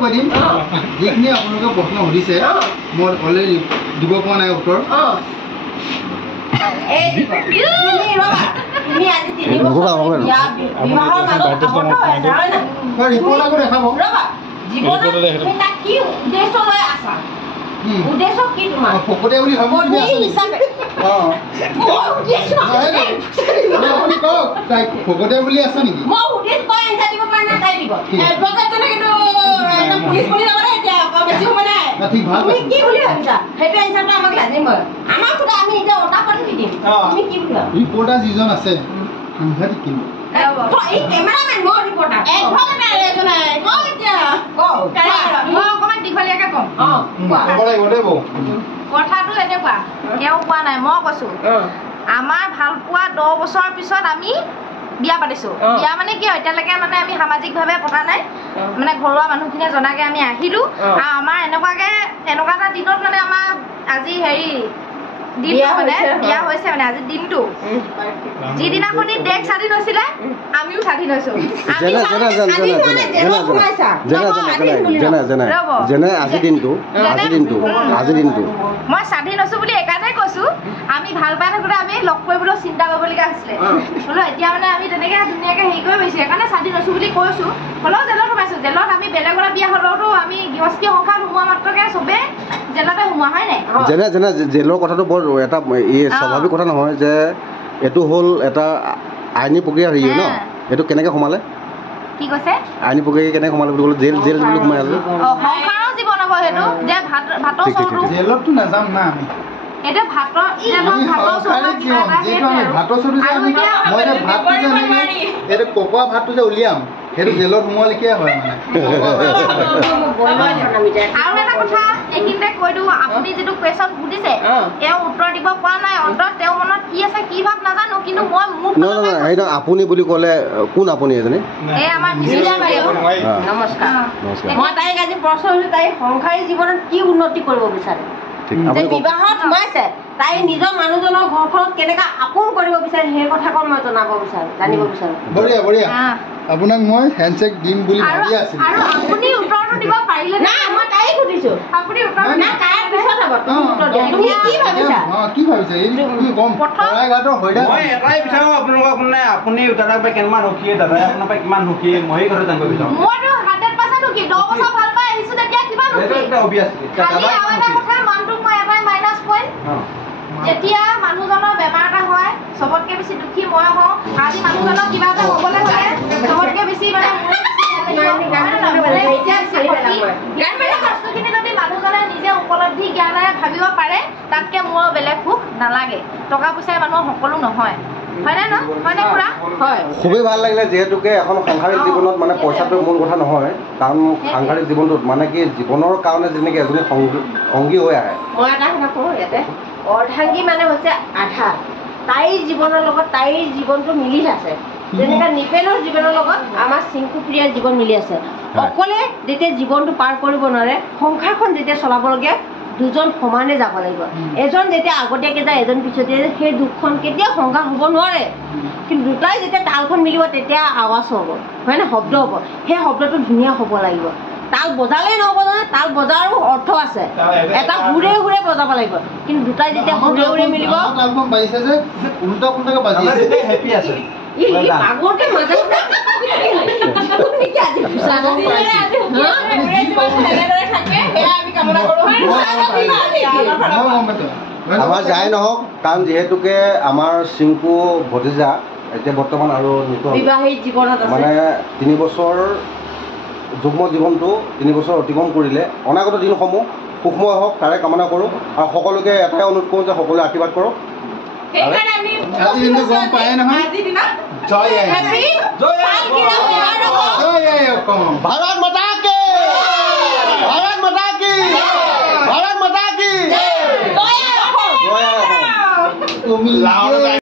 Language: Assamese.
কৈ দিম যিখিনি আপোনালোকে প্ৰশ্ন সুধিছে মই অলৰেডি দিব পৰা নাই উত্তৰ উদ্দেশ্য কি তোমাৰ ফকতে বুলি ভাবো তুমি আছে হিচাপে আপুনি কওক তাই ফকতে বুলি আছে নেকি মই উদ্দেশ্য কয় এনসাৰ দিব পাৰা নাই তাই দিব এডভোকেট জনে কিন্তু একদম পুলিচ বুলি নকৰে এতিয়া বেছি সময় নাই ঠিক ভাল তুমি কি বুলি ভাবিছা সেইটো এনসাৰটো আমাক লাগিব আমাক খুদা আমি এতিয়া ওটা পাতি দিম তুমি কি বুলি ভাবা ৰিপৰ্টাৰ যিজন আছে সাংঘাতিক কিন্তু এই কেমেৰামেন মোৰ ৰিপৰ্টাৰ এডভোকেট এজন কও এতিয়া কও মই অকমান দীঘলীয়াকে কম কথাটো এনেকুৱা তেওঁ কোৱা নাই মই কৈছো আমাৰ ভাল পোৱা 10 বছৰ পিছত আমি বিয়া পাতিছো বিয়া মানে কি এতিয়ালৈকে মানে আমি সামাজিকভাৱে পতা নাই মানে ঘৰুৱা মানুহখিনিয়ে জনাকে আমি আহিলো আৰু আমাৰ এনেকুৱা এটা দিনত মানে আমাৰ আজি হেৰি দিনটো মানে বিয়া হৈছে মানে আজি দিনটো যিদিনাখনি দেশ স্বাধীন হৈছিলে আমিও স্বাধীন হৈছো মই স্বাধীন হৈছো বুলি একাৰণে কৈছো আমি ভাল পাই থাকোঁতে আমি লগ কৰিবলৈ চিন্তা কৰিবলগীয়া হৈছিলে বোলো এতিয়া মানে আমি তেনেকে ধুনীয়াকে হেৰি কৰি গৈছো সেইকাৰণে স্বাধীন হৈছো বুলি কৈছো হ'লেও জেলত সোমাইছো জেলত আমি বেলেগৰ বিয়া হ'লেওতো আমি গৃহস্থী সংসাৰ সোমোৱা মাত্ৰকে চবেই জেলতে সোমোৱা হয় নাই যেনে জেলৰ কথাটো বৰ এটা স্বাভাৱিক কথা নহয় যে এইটো হ'ল এটা আইনী প্ৰক্ৰিয়া হেৰি ন এইটো কেনেকৈ সোমালে কি কৈছে আইনী প্ৰক্ৰিয়া কেনেকৈ সোমালে বুলি ক'লে জেল বুলি সোমাই আছে সংসাৰৰ জীৱন হ'ব সেইটো যে ভাতৰ চৰুটো জেলততো নাযাম না আমি এটা ভাতৰ এইটো ককোৱা ভাতটো যে উলিয়াম সেইটো জেলত সোমোৱালেকিয়া হয় মানে আৰু এটা কথা এইখিনিতে কৈ দিওঁ আপুনি যিটো কুৱেশ্যন সুধিছে তেওঁ উত্তৰ দিব পৰা নাই অন্তত তেওঁৰ মনত কি আছে কি ভাৱ নাজানো কিন্তু মই মোৰ আপুনি বুলি ক'লে কোন আপুনি এজনী এই আমাৰ নমস্কাৰ মই তাইক আজি প্ৰশ্ন সুধিছোঁ তাই সংসাৰী জীৱনত কি উন্নতি কৰিব বিচাৰে যে বিবাহত সোমাইছে তাই নিজৰ মানুহজনৰ ঘৰখনত কেনেকৈ আপোন কৰিব বিচাৰে সেই কথাকণ মই জনাব বিচাৰোঁ জানিব বিচাৰোঁ বঢ়িয়া বঢ়িয়া আপোনাক মই হেণ্ডশেক দিম বুলি ভাবি আছিলোঁ আৰু আপুনি উত্তৰটো দিব পাৰিলে না মই তাইক সুধিছোঁ আপুনি উত্তৰ না তাইৰ পিছত হ'ব তুমি কি ভাবিছা কি ভাবিছা এইটো কি কম শৰাইঘাটৰ হৈদা মই এটাই বিচাৰোঁ আপোনালোকক মানে আপুনি দাদাক পাই কিমান সুখী দাদাই আপোনাৰ পাই কিমান সুখী মই এই কথা জানিব বিচাৰোঁ মইতো 100% সুখী 10 বছৰ ভাল পাই আহিছোঁ তেতিয়া কিমান সুখী এটা অবিয়াছলি খালি আৰু এটা কথা মনটোক মই এটাই মাইনাছ পইণ্ট যেতিয়া মানুহজনৰ বেমাৰ এটা হয় চবতকৈ বেছি দুখী মই হওঁ আজি মানুহজনৰ কিবা এটা হ'বলৈ হ'লে চবতকৈ বেছি মানে বস্তুখিনি যদি মানুহজনে নিজে উপলব্ধি জ্ঞানেৰে ভাবিব পাৰে তাতকৈ মোৰ বেলেগ সুখ নালাগে টকা পইচাই মানুহৰ সকলো নহয় হয়নে ন হয়নে খুৰা হয় খুবেই ভাল লাগিলে যিহেতুকে এখন সাংসাৰিক জীৱনত মানে পইচাটো মূল কথা নহয় কাৰণ সাংসাৰিক জীৱনটোত মানে কি জীৱনৰ কাৰণে যেনেকৈ এজনী সংগী হৈ আহে মই এটা কথা কওঁ ইয়াতে অৰ্ধাংগী মানে হৈছে আধা তাইৰ জীৱনৰ লগত তাইৰ জীৱনটো মিলি আছে যেনেকৈ নিপেনৰ জীৱনৰ লগত আমাৰ চিংকুপ্ৰিয়াৰ জীৱন মিলি আছে অকলে যেতিয়া জীৱনটো পাৰ কৰিব নোৱাৰে সংসাৰখন যেতিয়া চলাবলগীয়া দুজন সমানে যাব লাগিব এজন যেতিয়া আগতীয়াকৈ যায় এজন পিছতে সেই দুখখন কেতিয়াও সংসাৰ হ'ব নোৱাৰে কিন্তু দুটাই যেতিয়া তালখন মিলিব তেতিয়া আৱাজ হ'ব হয়নে শব্দ হ'ব সেই শব্দটো ধুনীয়া হ'ব লাগিব তাল বজালেই নহ'ব নহয় তাল বজাৰো অৰ্থ আছে এটা ঘূৰে ঘূৰে বজাব লাগিব কিন্তু দুটাই যেতিয়া ঘূৰে ঘূৰে মিলিব তালখন বাজিছে যে উল্টা পুল্টাকৈ বাজি আছে হেপী আছে আগতে মাজে আমাৰ যাই নহওক কাৰণ যিহেতুকে আমাৰ চিংকু ভতিজা এতিয়া বৰ্তমান আৰু বিবাহিত জীৱনত মানে 3 বছৰ যুগ্ম জীৱনটো 3 বছৰ অতিক্ৰম কৰিলে অনাগত দিনসমূহ সুখময় হওক তাৰে কামনা কৰোঁ আৰু সকলোকে এটাই অনুৰোধ কৰোঁ যে সকলোৱে আশীৰ্বাদ কৰক আজি দিনটো গম পায় নহয় জয় ভাৰত মাতা কি ভাৰত মাতা কি ভাৰত মাতা কি তুমি